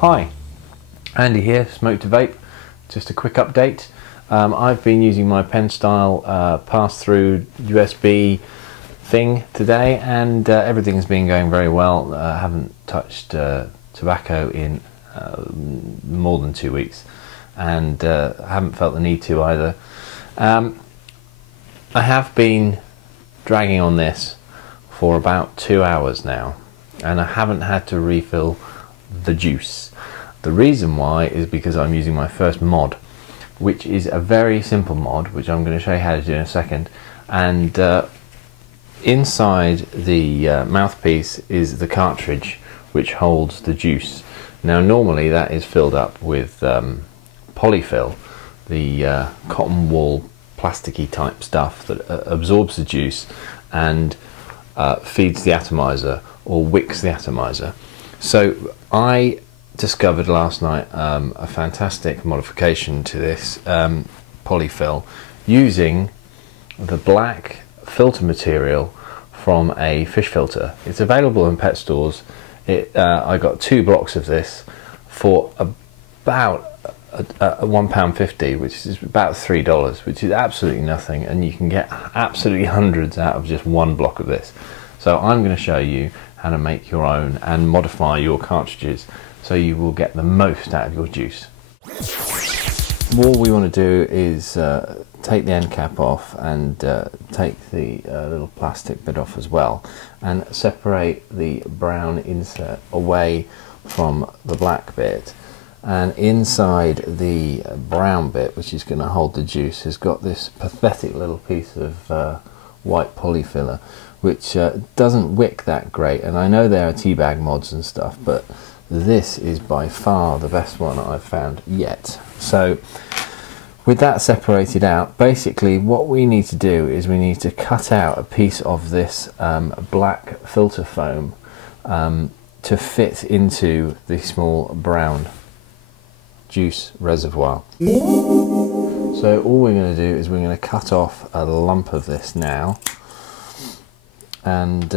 Hi, Andy here, Smoke to Vape. Just a quick update. I've been using my pen style pass-through USB thing today, and everything's been going very well. I haven't touched tobacco in more than 2 weeks, and I haven't felt the need to either. I have been dragging on this for about 2 hours now, and I haven't had to refill the juice. The reason why is because I'm using my first mod, which is a very simple mod, which I'm going to show you how to do in a second. And inside the mouthpiece is the cartridge which holds the juice. Now normally that is filled up with polyfil, the cotton wool plasticky type stuff that absorbs the juice and feeds the atomizer or wicks the atomizer. So I discovered last night a fantastic modification to this polyfil using the black filter material from a fish filter. It's available in pet stores. I got 2 blocks of this for about £1.50, which is about $3, which is absolutely nothing, and you can get absolutely hundreds out of just 1 block of this. So I'm going to show you how to make your own and modify your cartridges so you will get the most out of your juice. What we want to do is take the end cap off and take the little plastic bit off as well, and separate the brown insert away from the black bit. And inside the brown bit, which is going to hold the juice, has got this pathetic little piece of white polyfiller, which doesn't wick that great. And I know there are teabag mods and stuff, but this is by far the best one I've found yet. So with that separated out, basically what we need to do is we need to cut out a piece of this black filter foam to fit into the small brown juice reservoir. So all we're going to do is we're going to cut off a lump of this now, and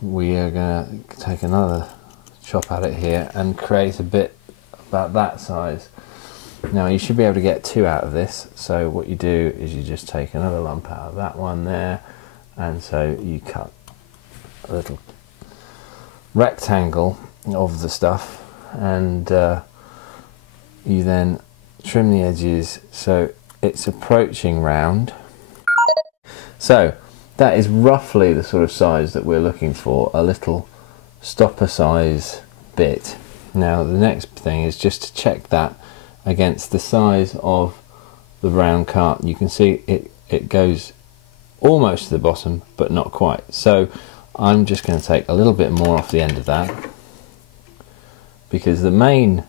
we are going to take another chop at it here and create a bit about that size. Now you should be able to get 2 out of this, so what you do is you just take another lump out of that one there, and so you cut a little rectangle of the stuff, and you then trim the edges so it's approaching round. So that is roughly the sort of size that we're looking for, a little stopper size bit. Now the next thing is just to check that against the size of the brown cart. You can see it goes almost to the bottom but not quite, so I'm just going to take a little bit more off the end of that, because the main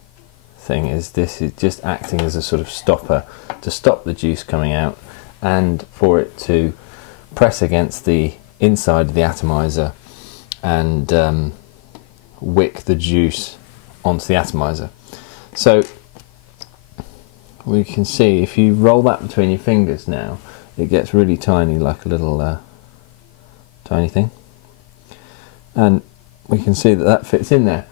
thing is this is just acting as a sort of stopper to stop the juice coming out and for it to press against the inside of the atomizer and wick the juice onto the atomizer. So we can see if you roll that between your fingers now, it gets really tiny, like a little tiny thing, and we can see that that fits in there.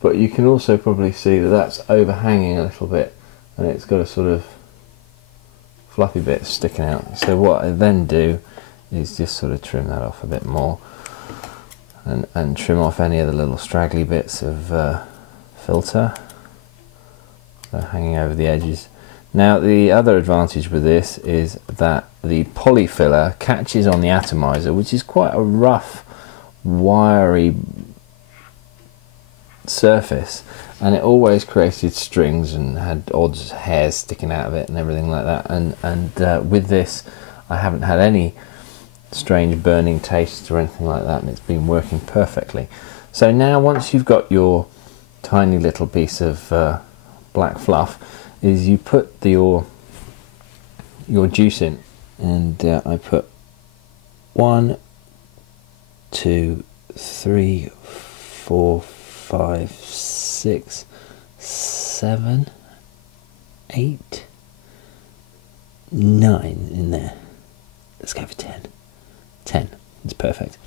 But you can also probably see that that's overhanging a little bit, and it's got a sort of fluffy bit sticking out. So what I then do is just sort of trim that off a bit more, and trim off any of the little straggly bits of filter that are hanging over the edges. Now the other advantage with this is that the polyfiller catches on the atomizer, which is quite a rough, wiry surface, and it always created strings and had odd hairs sticking out of it and everything like that, and with this I haven't had any strange burning tastes or anything like that, and it's been working perfectly. So now once you've got your tiny little piece of black fluff, is you put your juice in, and I put 1, 2, 3, 4, 5, 6, 7, 8, 9 in there. Let's go for 10. 10. It's perfect.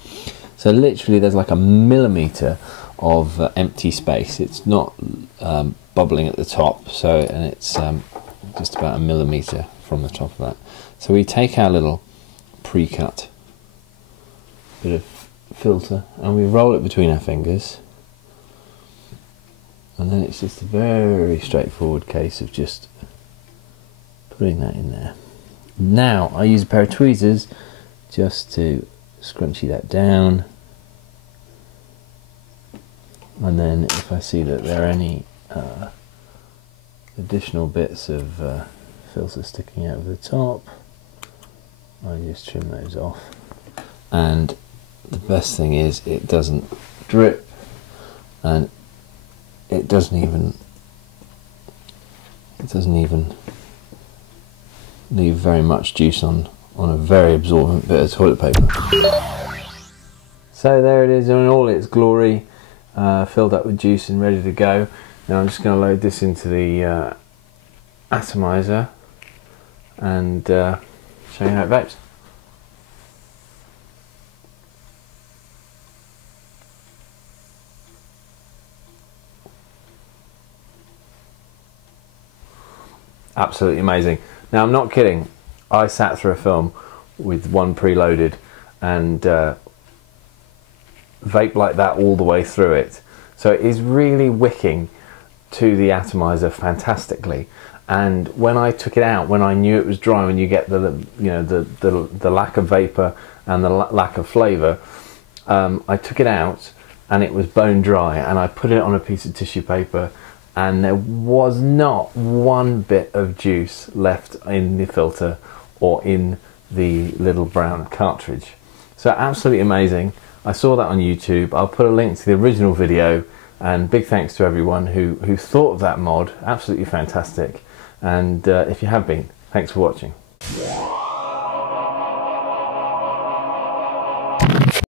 So literally there's like a millimetre of empty space. It's not bubbling at the top, so, and it's just about 1 millimetre from the top of that. So we take our little pre-cut bit of filter and we roll it between our fingers, and then it's just a very straightforward case of just putting that in there. Now I use a pair of tweezers just to scrunchy that down, and then if I see that there are any additional bits of filter sticking out of the top, I just trim those off. And the best thing is it doesn't drip, and it doesn't even leave very much juice on a very absorbent bit of toilet paper. So there it is in all its glory, filled up with juice and ready to go. Now I'm just going to load this into the atomizer and show you how it vapes. Absolutely amazing. Now I'm not kidding, I sat through a film with one preloaded and vape like that all the way through it. So it is really wicking to the atomizer fantastically. And when I took it out, when I knew it was dry, when you get the lack of vapor and the lack of flavor, I took it out and it was bone dry, and I put it on a piece of tissue paper, and there was not one bit of juice left in the filter or in the little brown cartridge. So absolutely amazing. I saw that on YouTube. I'll put a link to the original video, and big thanks to everyone who thought of that mod. Absolutely fantastic. And if you have been, thanks for watching.